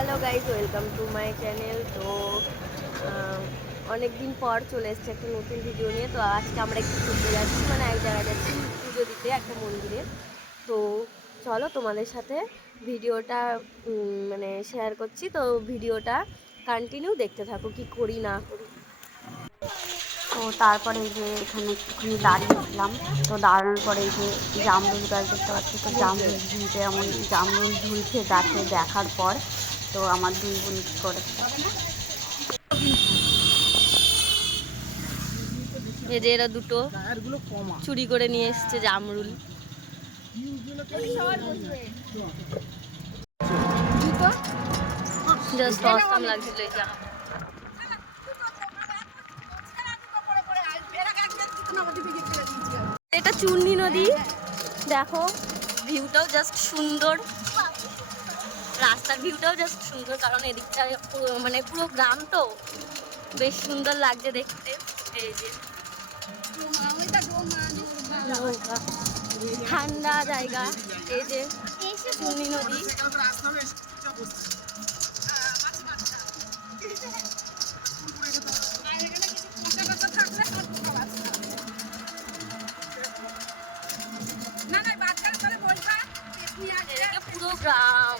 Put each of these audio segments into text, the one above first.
Hello guys, welcome to my channel. তো অনেক দিন পর চলে এসছে একটা নতুন ভিডিও নিয়ে। তো আজকে আমরা একটু ঘুরতে যাচ্ছি, মানে এক জায়গায় যাচ্ছি পুজো দিতে একটা মন্দিরে। তো চলো তোমাদের সাথে ভিডিওটা মানে শেয়ার করছি। তো ভিডিওটা কন্টিনিউ দেখতে থাকো, কি করি না করি। তো তারপরে এই যে এখানে একটুখানি দাঁড়িয়েছিলাম। তো দাঁড়ানোর পরে এই যে জামরুল গাছ দেখতে পাচ্ছি, তো জামরুল ঝুলছে, এমন জামরুল ঝুলছে গাছে দেখার পর তো আমার দুই বোন কী করেছে এই যে এরা দুটো চুরি করে নিয়ে এসছে জামরুল। জাস্ট অসাম লাগছিল এই জায়গা। এটা চূর্ণী নদী, দেখো ভিউটাও জাস্ট সুন্দর, রাস্তার ভিউটাও জাস্ট সুন্দর, কারণ এদিকটা মানে পুরো গ্রাম, তো বেশ সুন্দর লাগছে দেখতে। এই যে ঠান্ডা জায়গা, এই যে চূর্ণী নদী। পুরো গ্রাম।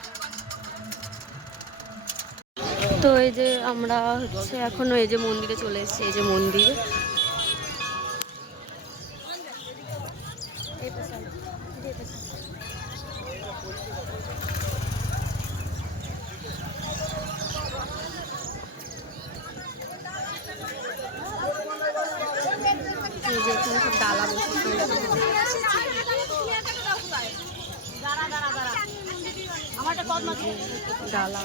তো এই যে আমরা হচ্ছে এখনো এই যে মন্দিরে চলে এসেছি, এই যে মন্দির। এই যে এখানে সব ডালা বসেছে, ডালা।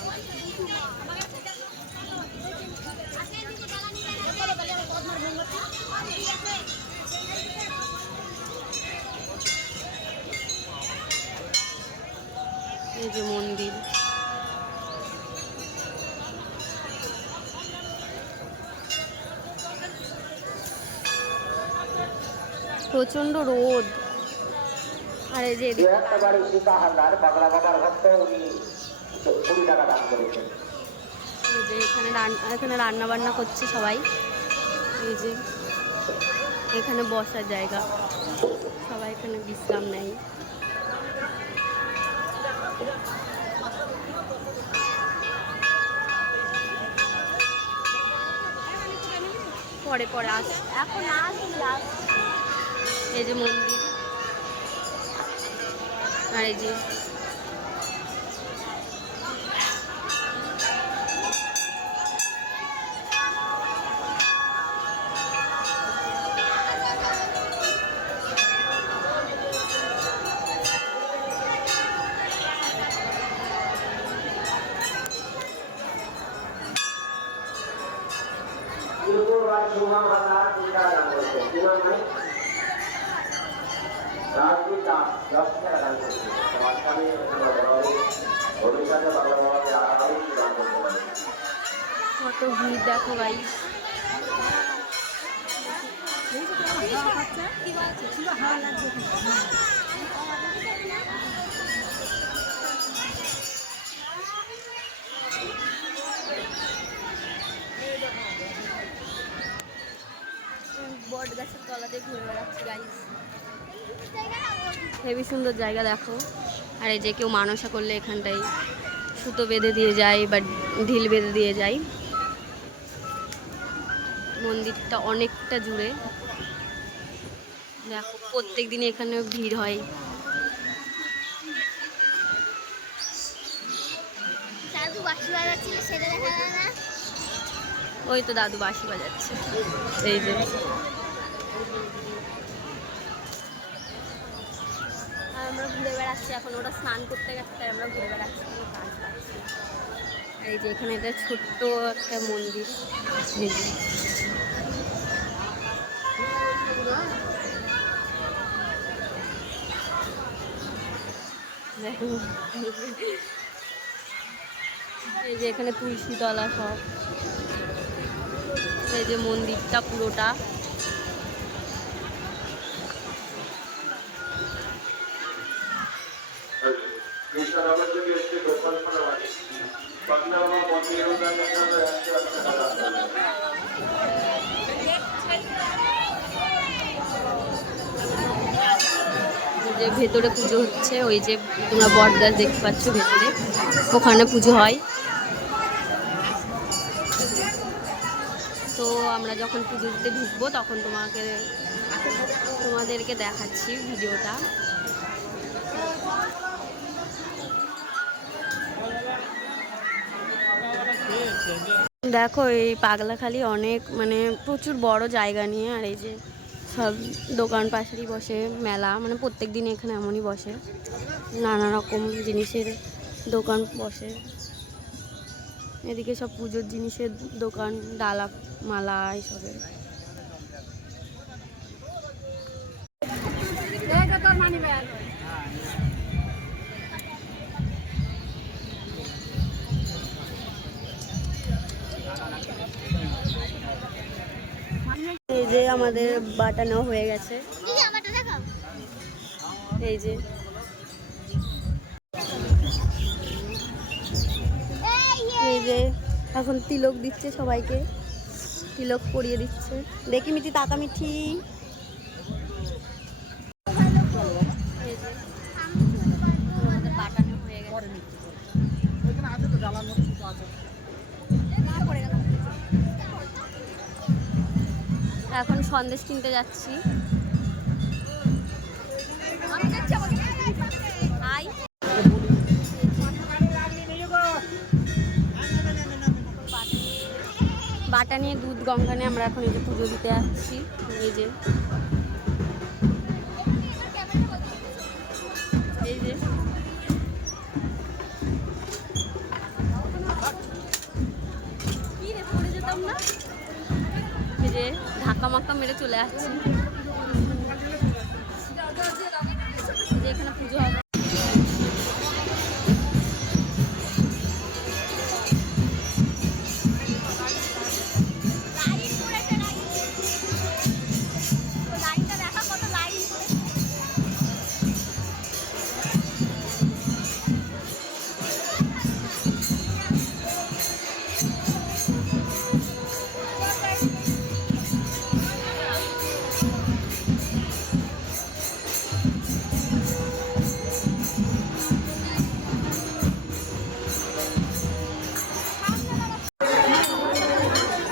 এই যে মন্দির, প্রচন্ড রোদ। আর এই যে এখানে রান্না বান্না করছে সবাই। এই যে এখানে বসার জায়গা, সবাই এখানে বিশ্রাম নেয়। পরে পরে এখন এই যে মন্দির, আর এই যে কত ভিড় দেখো ভাই। বট গাছের তলাতে ঘুরে বেড়াচ্ছি গাইস, হেবি সুন্দর জায়গা দেখো। আর এই যে কেউ মানসা করলে এখানটাই সুতো বেঁধে দিয়ে যায় বা ঢিল বেঁধে দিয়ে যায়। মন্দিরটা অনেকটা জুড়ে, দেখো প্রত্যেক দিনই এখানে ভিড় হয়। ওই তো দাদু বাঁশি বাজাচ্ছে। এই যে আমরা ঘুরে বেড়াচ্ছি, এখন ওরা স্নান করতে গেছে তাই আমরা ঘুরে বেড়াচ্ছি, কোনো কাজ পাচ্ছি। আর এই যে এখানে এটা ছোট্ট একটা মন্দির। এই যে এই যে এখানে তুলসী তলা সব। এই যে মন্দিরটা পুরোটা যে ভেতরে পুজো হচ্ছে, ওই যে তোমরা বটগাছ দেখতে পাচ্ছ ভেতরে, ওখানে পুজো হয়। তো আমরা যখন পুজো দিতে ঢুকবো তখন তোমাদেরকে দেখাচ্ছি ভিডিওটা। দেখো এই পাগলাখালি অনেক মানে প্রচুর বড় জায়গা নিয়ে, আর এই যে সব দোকান পাশারি বসে, মেলা মানে প্রত্যেক দিন এখানে এমনই বসে, নানা রকম জিনিসের দোকান বসে। এদিকে সব পুজোর জিনিসের দোকান, ডালা মালা এইসবের। এই যে আমাদের বাটানো হয়ে গেছে, এই যে এই যে এখন তিলক দিচ্ছে, সবাইকে তিলক পরিয়ে দিচ্ছে। দেখি মিঠি, তাতা মিঠি। এই যে আমাদের বাটানো হয়ে গেছে। এখন সন্দেশ কিনতে যাচ্ছি। বাটা নিয়ে দুধ গঙ্গা নিয়ে আমরা এখন এই যে পুজো দিতে আসছি। এই যে এই যে পড়ে যেতাম না, এই যে ধাক্কা মাক্কা মেরে চলে আসছি। যে এখানে পুজো হবে।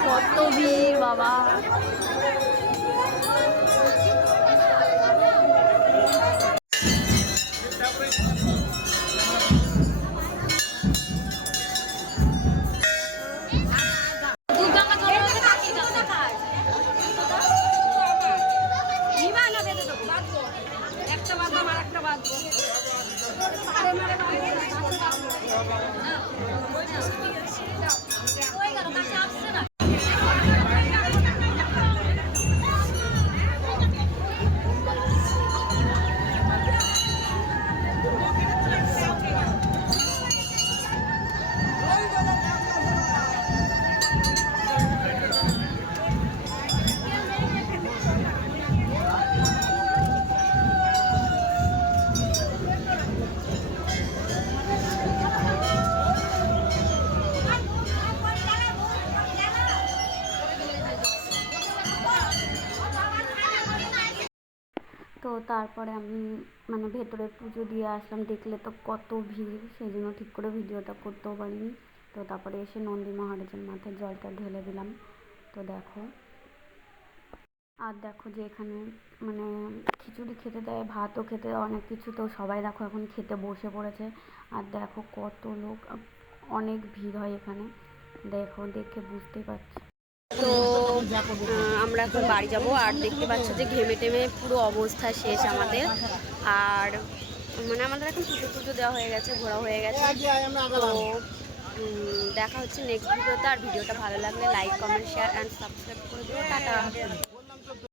কত ভিড় বাবা। তো তারপরে আমি মানে ভেতরে পুজো দিয়ে আসলাম, দেখলে তো কত ভিড়, সেই জন্য ঠিক করে ভিডিওটা করতেও পারিনি। তো তারপরে এসে নন্দী মহারাজের মাথায় জলটা ঢেলে দিলাম। তো দেখো, আর দেখো যে এখানে মানে খিচুড়ি খেতে দেয়, ভাতও খেতে দেয়, অনেক কিছু। তো সবাই দেখো এখন খেতে বসে পড়েছে। আর দেখো কত লোক, অনেক ভিড় হয় এখানে, দেখো দেখে বুঝতেই পারছি। তো আমরা এখন বাড়ি যাব, আর দেখতে পাচ্ছ যে ঘেমে টেমে পুরো অবস্থা শেষ আমাদের। আর মানে আমাদের এখন পুজো দেওয়া হয়ে গেছে, ঘোরা হয়ে গেছে। তো দেখা হচ্ছে নেক্সট ভিডিওতে। আর ভিডিওটা ভালো লাগলে like, comment, share and subscribe করে দিও। টাটা।